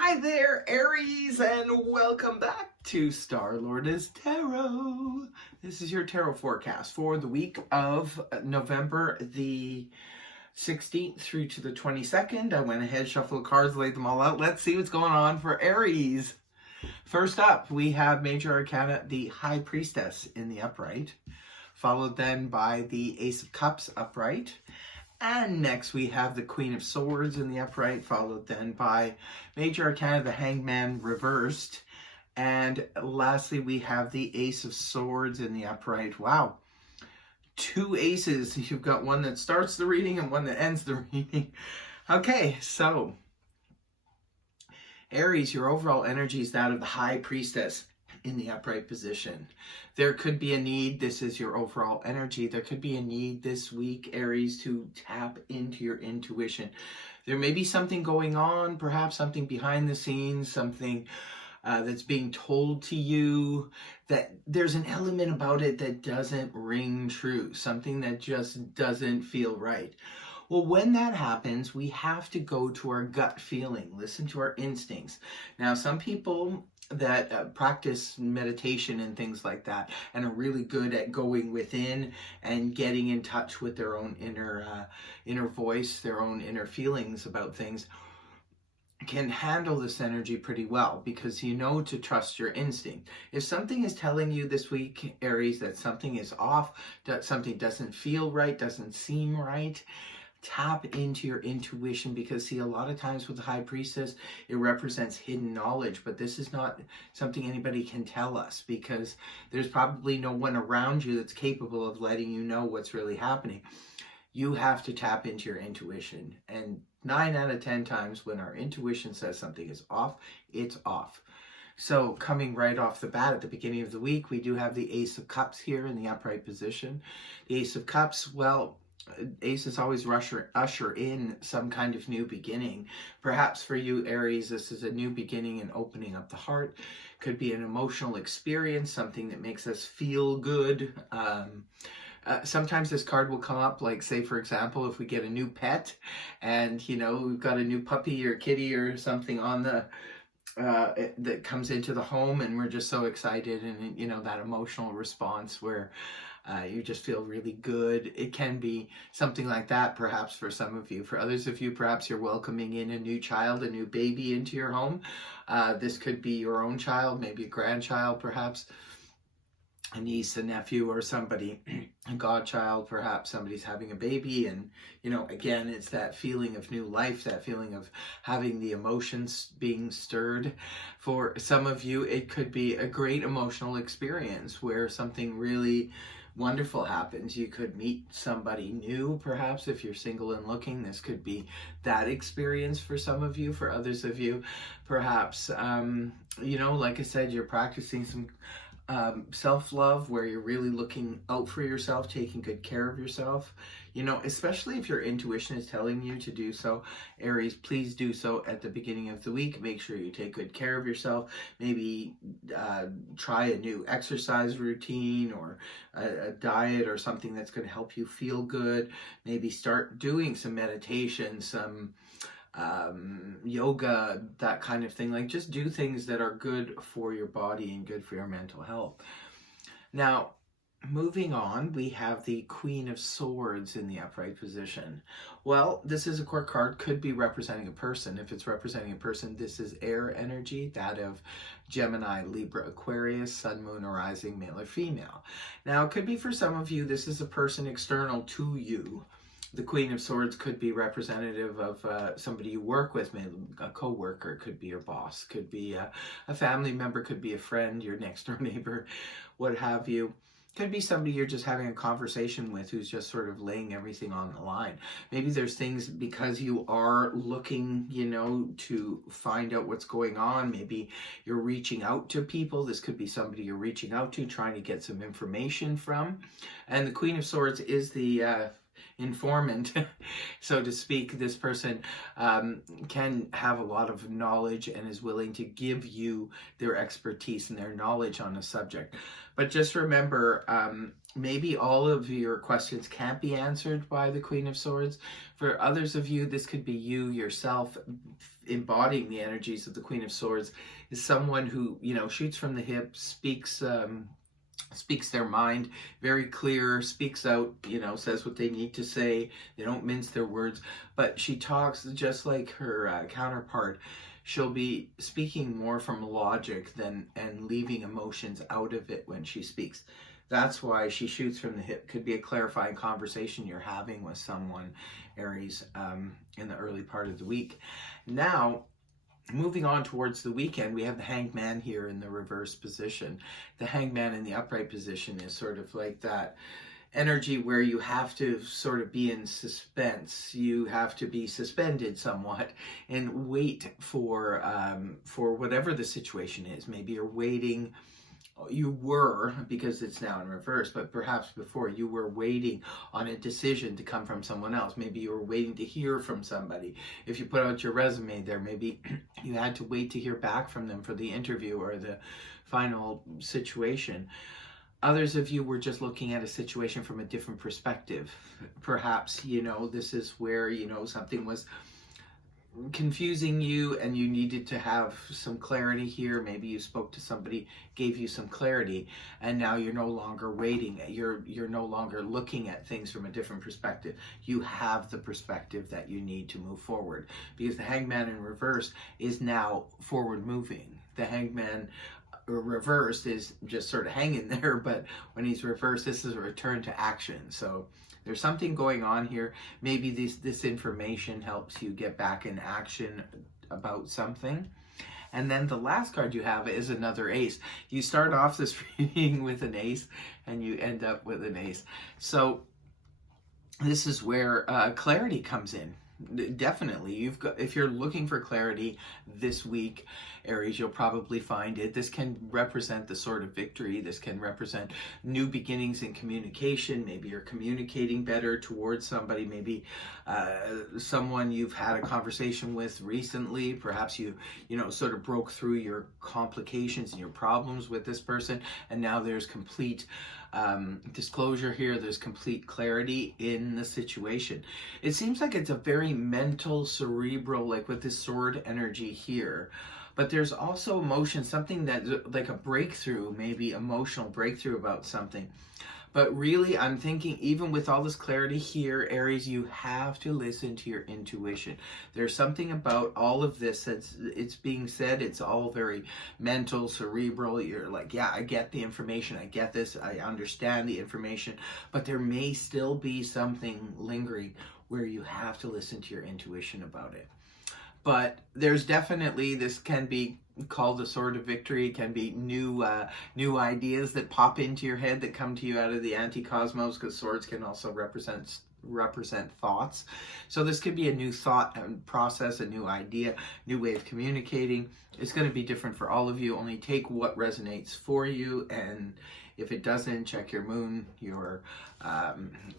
Hi there, Aries, and welcome back to Star-Lord's Tarot. This is your tarot forecast for the week of November the 16th through to the 22nd. I went ahead, shuffled the cards, laid them all out. Let's see what's going on for Aries. First up, we have Major Arcana, the High Priestess in the upright, followed then by the Ace of Cups upright. And next we have the Queen of Swords in the upright, followed then by Major Arcana, the Hangman reversed. And lastly, we have the Ace of Swords in the upright. Wow. Two aces. You've got one that starts the reading and one that ends the reading. Okay, so Aries, your overall energy is that of the High Priestess in the upright position. There could be a need, this is your overall energy, there could be a need this week, Aries, to tap into your intuition. There may be something going on, perhaps something behind the scenes, something that's being told to you, that there's an element about it that doesn't ring true, something that just doesn't feel right. Well, when that happens, we have to go to our gut feeling, listen to our instincts. Now, some people that practice meditation and things like that and are really good at going within and getting in touch with their own inner voice, their own inner feelings about things, can handle this energy pretty well because you know to trust your instinct. If something is telling you this week, Aries, that something is off, that something doesn't feel right, doesn't seem right, tap into your intuition, because see, a lot of times with the High Priestess, it represents hidden knowledge, but this is not something anybody can tell us because there's probably no one around you that's capable of letting you know what's really happening. You have to tap into your intuition, and 9 out of 10 times when our intuition says something is off, it's off. So coming right off the bat at the beginning of the week, we do have the Ace of Cups here in the upright position. The Ace of Cups, well, aces always usher in some kind of new beginning. Perhaps for you, Aries, this is a new beginning and opening up the heart. Could be an emotional experience, something that makes us feel good. Sometimes this card will come up, like, say, for example, if we get a new pet and, you know, we've got a new puppy or kitty or something on the that comes into the home, and we're just so excited, and, you know, that emotional response where you just feel really good. It can be something like that, perhaps, for some of you. For others of you, perhaps you're welcoming in a new child, a new baby into your home. This could be your own child, maybe a grandchild, perhaps a niece, a nephew, or somebody, a godchild, perhaps somebody's having a baby. And, you know, again, it's that feeling of new life, that feeling of having the emotions being stirred. For some of you, it could be a great emotional experience where something really wonderful happens. You could meet somebody new, perhaps, if you're single and looking. This could be that experience for some of you. For others of you, perhaps, you know, like I said, you're practicing some self-love where you're really looking out for yourself, taking good care of yourself. You know, especially if your intuition is telling you to do so, Aries, please do so at the beginning of the week. Make sure you take good care of yourself. Maybe try a new exercise routine or a diet or something that's going to help you feel good. Maybe start doing some meditation, some yoga, that kind of thing. Like, just do things that are good for your body and good for your mental health. Now, moving on, we have the Queen of Swords in the upright position. Well, this is a court card, could be representing a person. If it's representing a person, this is air energy, that of Gemini, Libra, Aquarius, Sun, Moon, or Rising, male or female. Now, it could be for some of you, this is a person external to you. The Queen of Swords could be representative of somebody you work with, maybe a co-worker, could be your boss, could be a family member, could be a friend, your next door neighbor, what have you. Could be somebody you're just having a conversation with who's just sort of laying everything on the line. Maybe there's things, because you are looking, you know, to find out what's going on. Maybe you're reaching out to people. This could be somebody you're reaching out to, trying to get some information from. And the Queen of Swords is the informant, so to speak. This person can have a lot of knowledge and is willing to give you their expertise and their knowledge on a subject. But just remember, maybe all of your questions can't be answered by the Queen of Swords. For others of you, this could be you yourself embodying the energies of the Queen of Swords is someone who, you know, shoots from the hip, speaks their mind, very clear, speaks out, you know, says what they need to say. They don't mince their words, but she talks just like her counterpart. She'll be speaking more from logic and leaving emotions out of it when she speaks. That's why she shoots from the hip. Could be a clarifying conversation you're having with someone, Aries, in the early part of the week. Now, moving on towards the weekend, we have the Hanged Man here in the reverse position. The Hanged Man in the upright position is sort of like that energy where you have to sort of be in suspense. You have to be suspended somewhat and wait for whatever the situation is. Maybe you're waiting. You were, because it's now in reverse, but perhaps before you were waiting on a decision to come from someone else. Maybe you were waiting to hear from somebody. If you put out your resume there, maybe you had to wait to hear back from them for the interview or the final situation. Others of you were just looking at a situation from a different perspective. Perhaps, you know, this is where, you know, something was confusing you and you needed to have some clarity here. Maybe you spoke to somebody, gave you some clarity, and now you're no longer waiting. You're no longer looking at things from a different perspective. You have the perspective that you need to move forward, because the Hanged Man in reverse is now forward moving. The Hanged Man reversed is just sort of hanging there, but when he's reversed, this is a return to action. So there's something going on here. Maybe this information helps you get back in action about something. And then the last card you have is another ace. You start off this reading with an ace and you end up with an ace. So this is where clarity comes in. Definitely, if you're looking for clarity this week, Aries, you'll probably find it. This can represent the Sword of Victory. This can represent new beginnings in communication. Maybe you're communicating better towards somebody. Maybe someone you've had a conversation with recently. Perhaps you know, sort of broke through your complications and your problems with this person, and now there's complete disclosure here. There's complete clarity in the situation. It seems like it's a very mental, cerebral, like with this sword energy here, but there's also emotion, something that like a breakthrough, maybe emotional breakthrough about something. But really, I'm thinking, even with all this clarity here, Aries, you have to listen to your intuition. There's something about all of this it's being said. It's all very mental, cerebral. You're like, yeah, I get the information. I get this. I understand the information. But there may still be something lingering where you have to listen to your intuition about it. But there's definitely, this can be called the Sword of Victory. It can be new ideas that pop into your head that come to you out of the anti-cosmos, because swords can also represent thoughts. So this could be a new thought process, a new idea, new way of communicating. It's going to be different for all of you. Only take what resonates for you, and if it doesn't, check your moon, your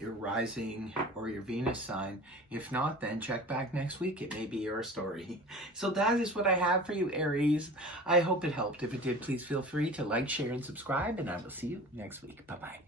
rising, or your Venus sign. If not, then check back next week. It may be your story. So that is what I have for you, Aries. I hope it helped. If it did, please feel free to like, share, and subscribe, and I will see you next week. Bye-bye.